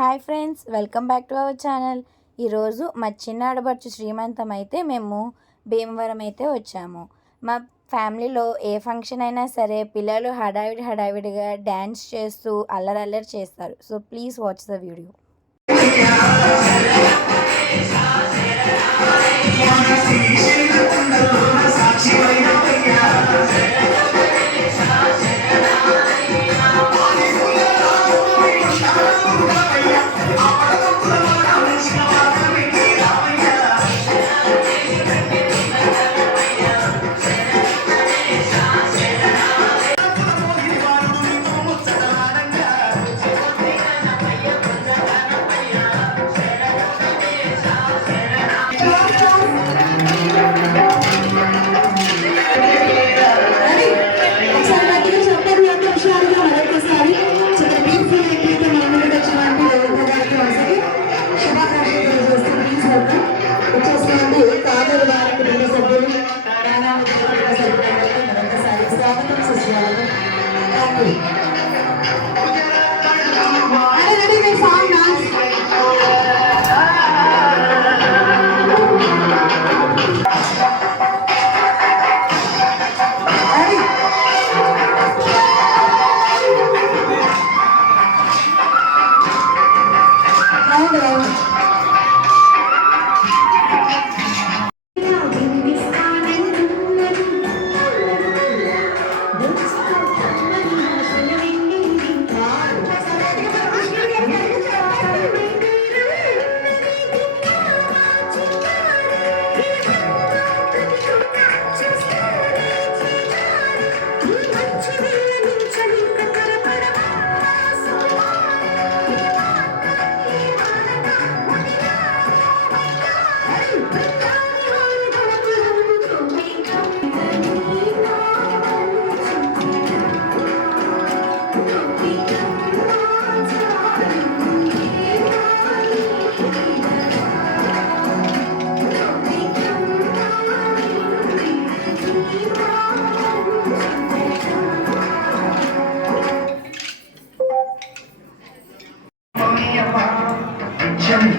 Hi friends, welcome back to our channel. ఈరోజు మా చిన్న ఆడపడుచు శ్రీమంతం అయితే మేము భీమవరం అయితే వచ్చాము. మా ఫ్యామిలీలో ఏ ఫంక్షన్ అయినా సరే పిల్లలు హడావిడిగా డ్యాన్స్ చేస్తూ అల్లరి చేస్తారు. So please watch the video.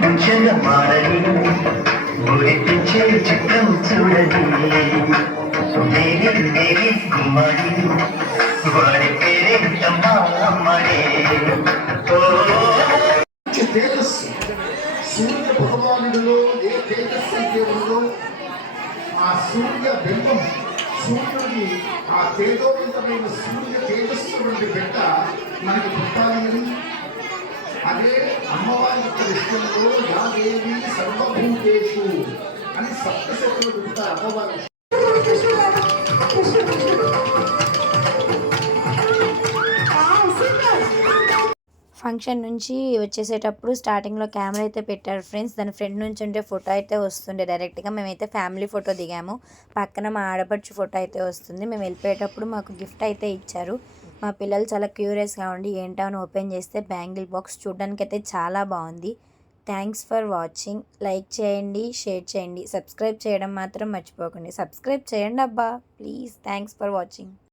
కొంచెంగా మారని గురిపించే చిత్రం చూడని దేవి కుమారి వారి పేరే అమ్మాడే తేజస్సు సూర్య భగవానుడిలో ఏ తేజస్సు అయితే ఉందో ఆ సూర్య బింబం సూర్యుడిని ఆ తేజోవంతమైన సూర్య తేజస్సు నుండి బిడ్డ మనకి పుట్టాలి అని అదే అమ్మవారి యొక్క విషయంలో యాదేవి సర్వభూతేషు అని సప్తశతులు చెబుతారు అమ్మవారి. ఫంక్షన్ నుంచి వచ్చేసేటప్పుడు స్టార్టింగ్లో కెమెరా అయితే పెట్టారు ఫ్రెండ్స్. దాని ఫ్రెండ్ నుంచి ఉంటే ఫోటో అయితే వస్తుండే డైరెక్ట్గా. మేమైతే ఫ్యామిలీ ఫోటో దిగాము. పక్కన మా ఆడపడుచు ఫోటో అయితే వస్తుంది. మేము వెళ్ళిపోయేటప్పుడు మాకు గిఫ్ట్ అయితే ఇచ్చారు. మా పిల్లలు చాలా క్యూరియస్గా ఉండి ఏంటో అని ఓపెన్ చేస్తే బ్యాంగిల్ బాక్స్ చూడడానికి అయితే చాలా బాగుంది. Thanks for watching. లైక్ చేయండి, షేర్ చేయండి, సబ్స్క్రైబ్ చేయడం మాత్రం మర్చిపోకండి. సబ్స్క్రైబ్ చేయండి అబ్బా ప్లీజ్. Thanks for watching.